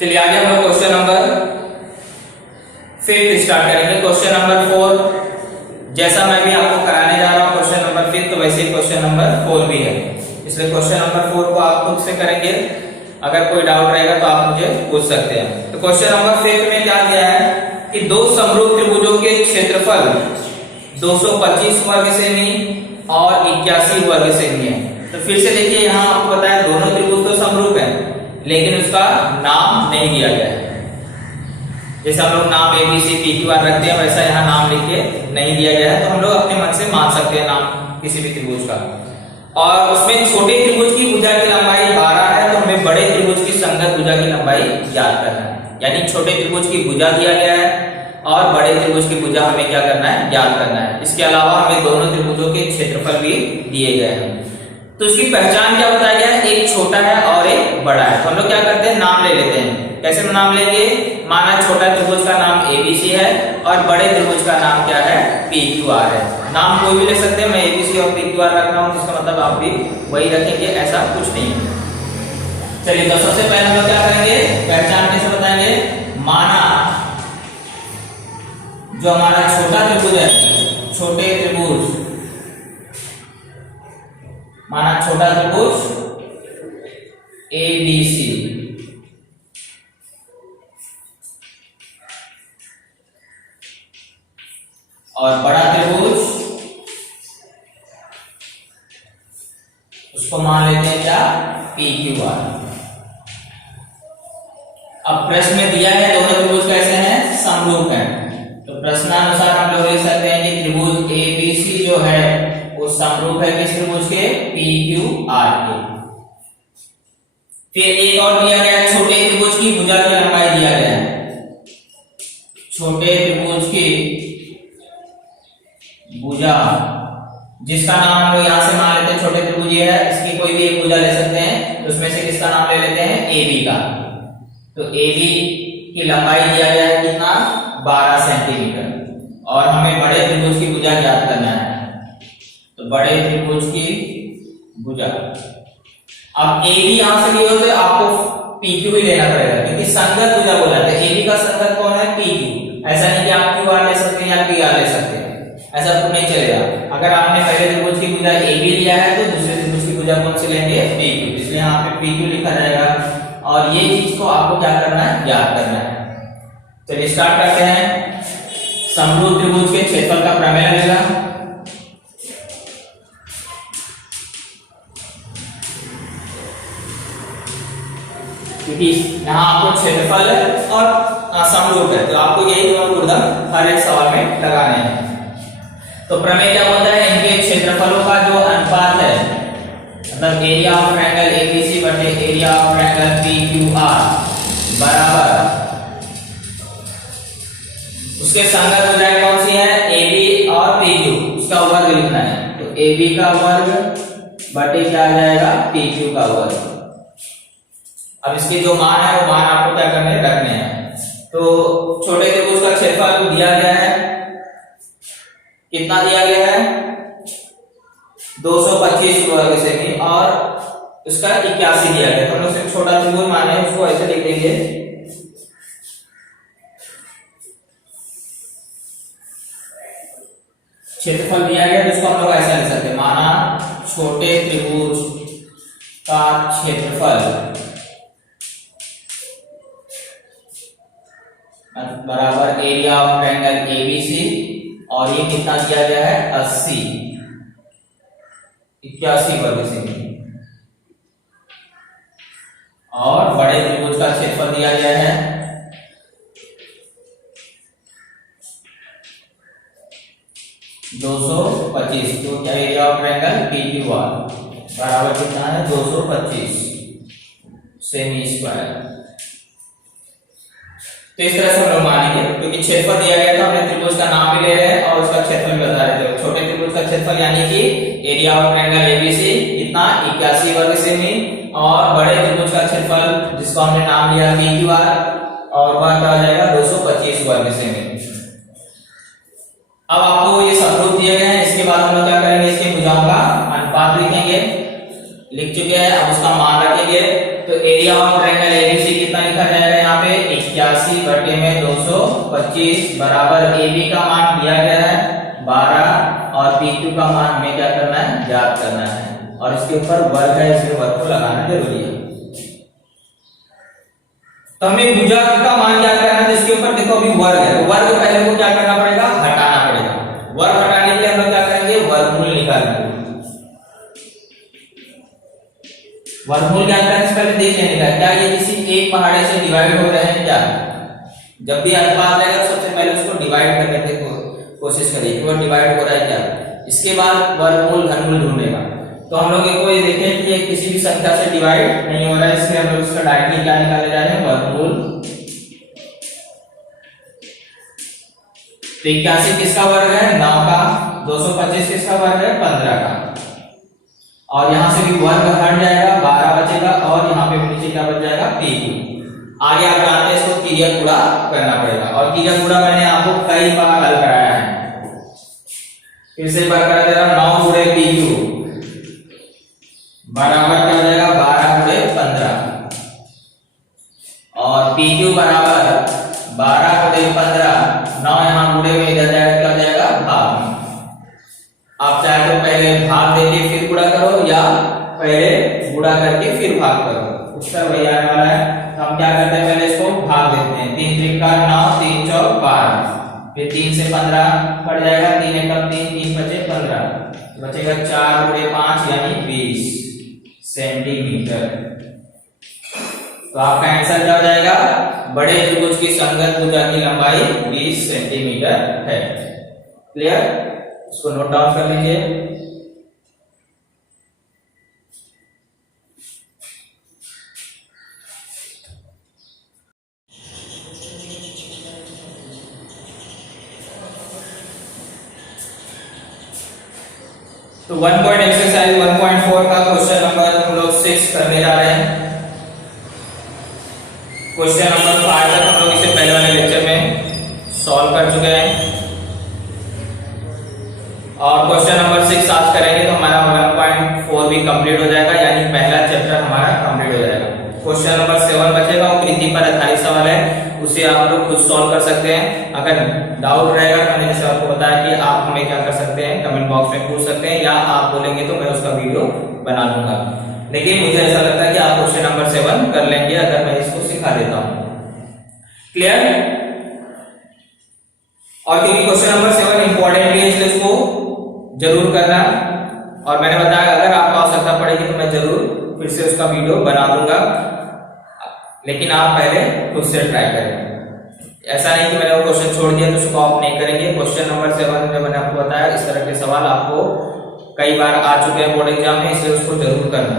चलिए आगे हम लोग क्वेश्चन नंबर 5 स्टार्ट करेंगे। क्वेश्चन नंबर 4 जैसा मैं भी आपको कराने जा रहा हूँ क्वेश्चन नंबर 5, तो वैसे ही क्वेश्चन नंबर 4 भी है, इसलिए क्वेश्चन नंबर 4 को आप खुद से करेंगे। अगर कोई डाउट रहेगा तो आप मुझे पूछ सकते हैं। तो क्वेश्चन नंबर 5 में क्या दिया है कि दो समरूप त्रिभुजों के क्षेत्रफल 225 वर्ग सेमी और 81 वर्ग सेमी है। तो फिर से देखिए, यहाँ आपको बताया दोनों त्रिभुज तो समरूप है, लेकिन उसका नाम नहीं दिया गया है। जैसे हम लोग नाम ABC PQR रखते हैं, वैसा यहाँ नाम लिख के नहीं दिया गया है। तो हम लोग अपने मन से मान सकते हैं नाम किसी भी त्रिभुज का। और उसमें छोटे त्रिभुज की भुजा की लंबाई 12 है, तो हमें बड़े त्रिभुज की संगत भुजा की लंबाई ज्ञात करना है। यानी छोटे त्रिभुज की भुजा दिया गया है और बड़े त्रिभुज की भुजा हमें क्या करना है, ज्ञात करना है। इसके अलावा हमें दोनों त्रिभुजों के क्षेत्रफल भी दिए गए हैं। तो इसकी पहचान क्या बताया गया है, एक छोटा है और एक बड़ा है। तो हम लोग क्या करते हैं, नाम ले लेते हैं। कैसे नाम लेंगे, माना छोटा त्रिभुज का नाम ABC है और बड़े त्रिभुज का नाम क्या है, PQR है। नाम कोई भी ले सकते हैं, मैं ABC और PQR रख रहा हूं, जिसका मतलब आप भी वही रखेंगे, ऐसा कुछ नहीं है। चलिए, तो सबसे पहले हम लोग क्या करेंगे, पहचान कैसे बताएंगे। माना जो हमारा छोटा त्रिभुज है, छोटे त्रिभुज, माना छोटा त्रिभुज ABC और बड़ा त्रिभुज उसको मान लेते हैं क्या, PQR। अब प्रश्न में दिया है दोनों त्रिभुज कैसे हैं, समरूप हैं। तो प्रश्नानुसार हम लोग लिख सकते हैं कि त्रिभुज ABC जो है वो समरूप है किस त्रिभुज के, PQR के। फिर एक और दिया गया, छोटे त्रिभुज की भुजा की लंबाई दिया गया है। छोटे त्रिभुज की भुजा, जिसका नाम हम लोग यहां से मान लेते हैं, छोटे त्रिभुज ये है, इसकी कोई भी एक भुजा ले सकते हैं। तो उसमें से किसका नाम ले लेते हैं, AB का। तो AB की लंबाई दिया गया है कितना, 12 सेंटीमीटर। और हमें बड़े त्रिभुज की भुजा ज्ञात करना है। तो बड़े त्रिभुज की भुजा, अब AB यहां से भी हो तो आपको PQ भी लेना पड़ेगा, क्योंकि संगत भुजा बोला है। AB का संगत कौन है, PQ। ऐसा नहीं कि आप QR ले सकते हैं या PR ले सकते हैं, ऐसा तो नहीं चलेगा। अगर आपने पहले त्रिभुज की भुजा AB लिया है तो दूसरे त्रिभुज की भुजा कौन से लेंगे, PQ। इसलिए यहाँ पे PQ लिखा जाएगा और ये चीज को आपको क्या करना है, ज्ञात करना है। चलिए स्टार्ट करते हैं। समरूप त्रिभुज के क्षेत्रफल का प्रमेय लगेगा। क्योंकि यहाँ आपको क्षेत्रफल और समरूप है, तो आपको यही दोनों गुणधर्म हर एक सवाल में लगाने हैं। तो प्रमेय क्या बोलता है, इनके क्षेत्रफलों का जो अनुपात है, मतलब एरिया ऑफ ट्रायंगल ABC बटे एरिया ऑफ ट्रायंगल PQR बराबर उसके संगत भुजाएं कौन सी है, AB और PQ, उसका वर्ग लिखना है। तो AB का वर्ग बटे क्या आ जाएगा, PQ का वर्ग। अब इसके जो मान है वो मान आपको क्या करने हैं, रखने हैं। तो छोटे त्रिभुज का क्षेत्रफल दिया गया है, कितना दिया गया है, 225 वर्ग सेमी और उसका 81 दिया गया। तो हम लोग सिर्फ छोटा त्रिभुज माने उसको ऐसे लिख देंगे। क्षेत्रफल दिया गया तो उसको हम लोग ऐसा लिख सकते हैं, माना छोटे त्रिभुज का क्षेत्रफल बराबर एरिया ऑफ ट्रायंगल ABC और ये कितना दिया गया है, 81 वर्ग सेमी। और बड़े त्रिभुज का क्षेत्रफल दिया गया है 225, तो क्या एरिया ऑफ ट्रायंगल PQR बराबर कितना है, 225 सेमी स्क्वायर। तो इस तरह से हम लोग मानेंगे, क्योंकि क्षेत्रफल दिया गया था, हमने त्रिभुज का नाम भी ले रहे हैं और उसका क्षेत्रफल भी बता रहे थे। छोटे त्रिभुज का क्षेत्रफल यानी कि एरिया ऑफ ट्रायंगल ABC कितना, 81 वर्ग सेमी, और बड़े त्रिभुज का क्षेत्रफल जिसको हमने नाम लिया PQR और वह क्या हो जाएगा, 225 वर्ग सेमी। अब आपको ये समरूप दिए गए हैं, इसके बाद हम लोग क्या करेंगे, इसके भुजाओं का अनुपात लिखेंगे, लिख चुके हैं। अब उसका मान रखेंगे। तो एरिया ऑफ ट्रायंगल ABC कितना लिखा जाएगा यहाँ 81 बटे में 225 बराबर ए बी का मान दिया गया है 12 और पी क्यू का मान हमें क्या करना है, ज्ञात करना है। और इसके ऊपर वर्ग है, इसलिए वर्ग को लगाना जरूरी है। तो हमें भुजा का मान ज्ञात करना है, जिसके ऊपर देखो अभी वर्ग है, तो वर्ग पहले को क्या करना पड़ेगा, हटाना पड़ेगा। वर्ग हटाने के लिए हम लोग क्या करेंगे, वर्गमूल निकालेंगे। वर्गमूल ज्ञात करने से पहले देख लेने का क्या ये किसी एक पहाड़े से डिवाइड हो रहे हैं क्या। जब भी अनुपात रहेगा सबसे पहले उसको डिवाइड करने की कोशिश करिए कि वो डिवाइड हो रहा है क्या। इसके बाद वर्गमूल घनमूल ढूंढेगा। तो हम लोग को ये देखें कि ये किसी भी संख्या से डिवाइड नहीं हो रहा है, इसलिए हम लोग इसका डायरेक्टली क्या निकाले जा रहे हैं, वर्गमूल। तो 81 किसका वर्ग है, 9 का। 225 किसका वर्ग है, 15 का। और यहां से भी वर्ग हट जाएगा, 12 बचेगा और यहाँ पे नीचे क्या बच जाएगा, पी क्यू। आगे आप जानते हैं इसको तिर्यक गुणा करना पड़ेगा, और तिर्यक गुणा मैंने आपको कई बार हल कराया है। फिर से बार करा दे रहा हूं, 9 गुणे पी क्यू बराबर क्या हो जाएगा, 12 गुणे 15 और पी क्यू बराबर 12 गुणे 15। 9 यहाँ गुणे में इधर जाएगा, क्या हो जाएगा, भाग में। आप चाहे तो पहले भाग देके फिर गुणा करो, या पहले गुणा करके फिर भाग करो, उत्तर वही आने वाला है। तो हम क्या करते हैं, पहले इसको भाग देते हैं। 3 त्रिक 9, 3 चौक 12, फिर 3 से 15 कट जाएगा, 3 एकम 3, 3 बचे 15, बचेगा 4 गुणे 5 यानी 20 सेंटीमीटर। तो आपका आंसर क्या हो जाएगा, बड़े त्रिभुज की संगत भुजा की लंबाई 20 सेंटीमीटर है। क्लियर, इसको नोट डाउन कर लीजिए। तो 1 पॉइंट एक्सरसाइज 1.4 का क्वेश्चन नंबर हम लोग 6 करने जा रहे हैं। क्वेश्चन नंबर 5 तक हम लोग इसे पहले वाले लेक्चर में सॉल्व कर चुके हैं, और क्वेश्चन नंबर 6 आज करेंगे तो हमारा 1.4 भी कंप्लीट हो जाएगा, यानी पहला चैप्टर हमारा कंप्लीट हो जाएगा। क्वेश्चन नंबर 7 बचेगा, वो कृति पर आधारित सवाल है, उसे आप लोग खुद सॉल्व कर सकते हैं। अगर डाउट रहेगा तो मैंने जैसे आपको बताया कि आप हमें क्या कर सकते हैं, कमेंट बॉक्स में पूछ सकते हैं, या आप बोलेंगे तो मैं उसका वीडियो बना लूंगा। लेकिन मुझे ऐसा लगता है कि आप क्वेश्चन नंबर 7 कर लेंगे अगर मैं इसको सिखा देता हूं। क्लियर, और क्योंकि क्वेश्चन नंबर 7 इंपॉर्टेंट है इसलिए इसको जरूर करना, और मैंने बताया अगर आपको आवश्यकता पड़ेगी तो मैं जरूर फिर से उसका वीडियो बना दूंगा, लेकिन आप पहले खुद से ट्राई करें। ऐसा नहीं कि मैंने वो क्वेश्चन छोड़ दिया तो उसको आप नहीं करेंगे। क्वेश्चन नंबर 7 में मैंने आपको बताया इस तरह के सवाल आपको कई बार आ चुके हैं बोर्ड एग्जाम में, इसलिए उसको जरूर करना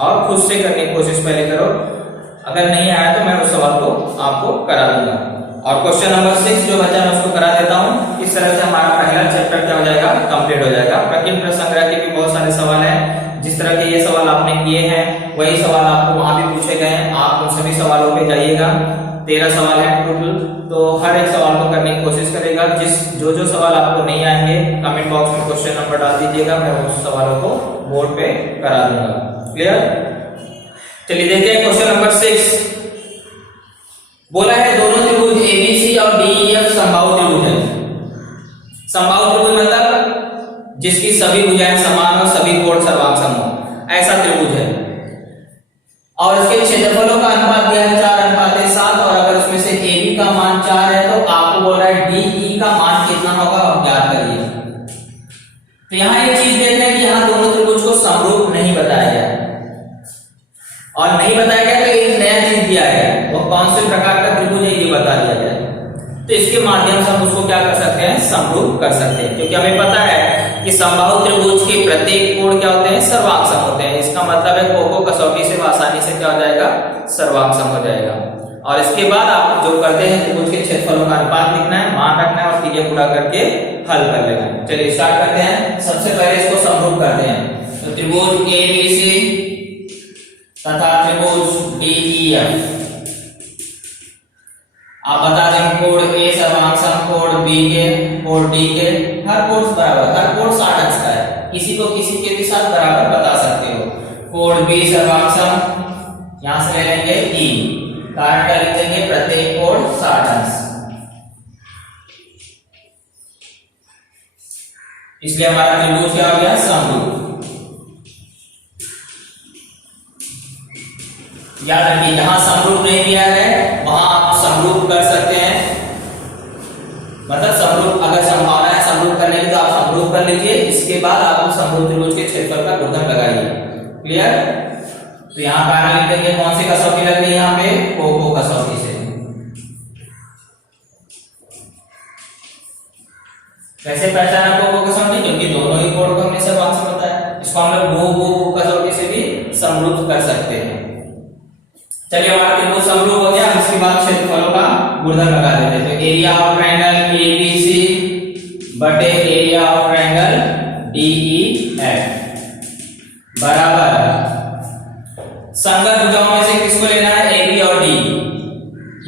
और खुद से करने की कोशिश पहले करो। अगर नहीं आया तो मैं उस सवाल को आपको करा दूंगा। और क्वेश्चन नंबर 6 जो बचा मैं उसको करा देता हूँ। इस तरह से हमारा पहला चैप्टर क्या हो जाएगा, कंप्लीट हो जाएगा। प्रकीर्णन प्रश्न संग्रह के भी बहुत सारे सवाल हैं, जिस तरह के ये सवाल आपने किए हैं वही सवाल आपको वहां भी पूछे गए हैं। आप उन सभी सवालों पे जाइएगा, 13 सवाल है टोटल, तो हर एक सवाल को करने की कोशिश करेगा। जो सवाल आपको नहीं आएंगे कमेंट बॉक्स में क्वेश्चन नंबर डाल दीजिएगा, मैं उस सवालों को बोर्ड पे करा दूंगा। क्लियर, चलिए देखते हैं क्वेश्चन नंबर 6। बोला है दोनों त्रिभुज एबीसी और डीईएफ समबाहु त्रिभुज है। समबाहु त्रिभुज मतलब जिसकी सभी भुजाएं समान और सभी कोण सर्वांग हो, ऐसा त्रिभुज है। और इसके क्षेत्रफलों का अनुपात दिया है 4:7, और अगर उसमें से AB का मान 4 है तो आपको बोल रहा है DE का मान कितना होगा और ज्ञात करिए। तो यहाँ एक चीज देख रहे हैं कि यहाँ दोनों त्रिभुज को समरूप नहीं बताया गया, और नहीं बताया गया तो एक नया चीज दिया है, वो कौन से प्रकार का त्रिभुज है ये बता दिया गया। तो इसके माध्यम से हम उसको क्या कर सकते हैं, समरूप कर सकते हैं, क्योंकि हमें पता है कि समबाहु त्रिभुज के प्रत्येक कोण क्या होते हैं, सर्वांग होते हैं। इसका मतलब है को कसौटी से आसानी से क्या हो जाएगा, सर्वांग हो जाएगा। और इसके बाद आप जो करते हैं त्रिभुज के क्षेत्रफलों का अनुपात लिखना है, मान रखना है और तिर्यक गुणा करके हल कर लेना है। चलिए स्टार्ट करते हैं। सबसे पहले इसको समरूप करते हैं। तो त्रिभुज एबीसी तथा त्रिभुज डीईएफ, आप बता दें कोण ए सर्वांग कोण बी के कोण डी के, हर कोण बराबर, हर कोण 60 अंश का है, किसी को किसी के भी साथ बराबर बता सकते हो। कोण बी सर्वांग, यहां से ले लेंगे ई कारण क्या लिख देंगे, प्रत्येक कोण 60 अंश, इसलिए हमारा त्रिभुज क्या हो गया, समरूप। याद रखिए जहां समरूप नहीं दिया है वहां आप समरूप कर सकते हैं, मतलब समरूप अगर संभावना है समरूप करने की तो आप समरूप कर लीजिए, इसके बाद आप समरूप त्रिभुज के क्षेत्रफल का गुणन लगाइए। क्लियर? तो यहाँ कारण लिख देंगे, कौन सी कसौटी लग रही है यहाँ पे, कोको कसौटी से। कैसे पहचाना कोको कसौटी, क्योंकि दोनों ही कोण को हमने सर्वांश में बताया, इसको हम लोग वो कसौटी से भी समरूप कर सकते हैं। चलिए हमारा त्रिभुज समरूप हो गया, इसके बाद क्षेत्रफलों का गुणन लगा देते हैं। तो एरिया ऑफ ट्रायंगल एबीसी बटे एरिया ऑफ ट्रायंगल डीईएफ बराबर संगत भुजाओं में से किसको लेना है, AB और D,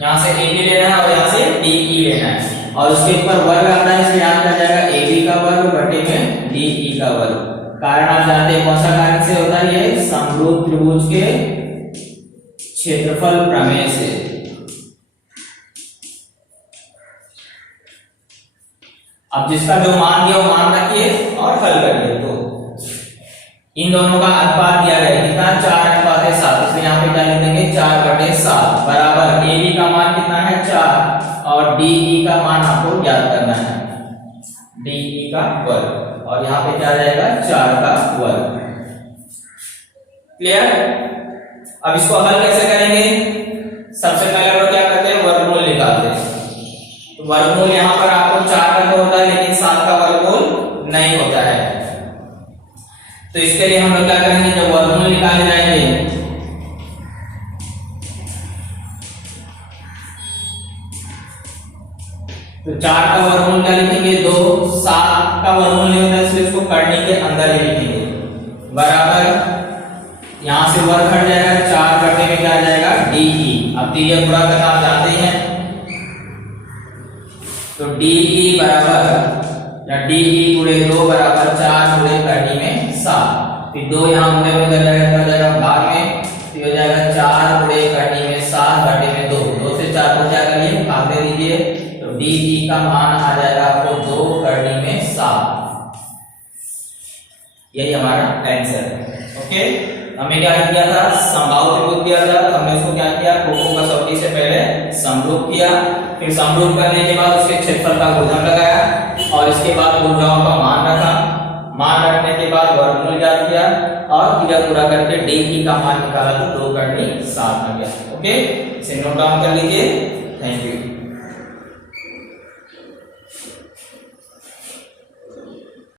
यहां से AB लेना है और यहां से DE लेना है, और उसके ऊपर वर्ग आता है, इसलिए यहां क्या जाएगा AB का वर्ग बटे में DE का वर्ग। कारण आप जानते हैं कौन सा कारण से होता है, ये समरूप त्रिभुज के क्षेत्रफल प्रमेय से। अब जिसका जो मान दिया वो मान रखिए और हल करिए। तो इन दोनों का अनुपात दिया गया कितना, 4:7, इसलिए यहाँ पे क्या लिख देंगे, 4/7 बराबर AB का मान कितना है, 4, और DE का मान आपको ज्ञात करना है, DE का वर्ग, और यहाँ पे क्या जाएगा, 4 का वर्ग। क्लियर? अब इसको हल कैसे करेंगे, सबसे पहले हम क्या करते हैं, वर्गमूल निकालते हैं। तो वर्गमूल यहाँ पर आपको 4 का तो होता है लेकिन 7 का वर्गमूल नहीं होता है, तो इसके लिए हम लोग क्या करेंगे, जब वर्गमूल निकाले जाएंगे तो 4 का वर्गमूल क्या लिखेंगे, 2, 7 का वर्गमूल नहीं होता इसलिए इसको करनी के अंदर ही लिखेंगे, बराबर यहां से वर्ग हट जाएगा, 4 बटे में क्या आ जाएगा, DE। अब तिर्यक गुणा करना आप जानते हैं, तो DE बराबर या DE गुणे 2 बराबर 4 गुणे करनी में 7, फिर 2 यहाँ गुणे में कर जाएगा भाग में, तो हो जाएगा 4 गुणे करनी में 7 बटे में 2, 2 से 4 को क्या करिए, भाग दे दीजिए, तो DE का मान आ जाएगा आपको 2 करनी में 7। यही हमारा आंसर है। ओके, हमें क्या किया था, समबाहु त्रिभुज दिया था, तो हमने इसको क्या किया, कोको कसौटी से पहले समरूप किया, फिर समरूप करने के बाद उसके क्षेत्रफल का गुणन लगाया, और इसके बाद भुजाओं का मान रखा, मान रखने के बाद वर्गमूल ज्ञात किया, और तिर्यक पूरा करके DE का मान निकाला तो 2 करनी 7 आ गया। ओके, इसे नोट डाउन कर लीजिए। Thank you.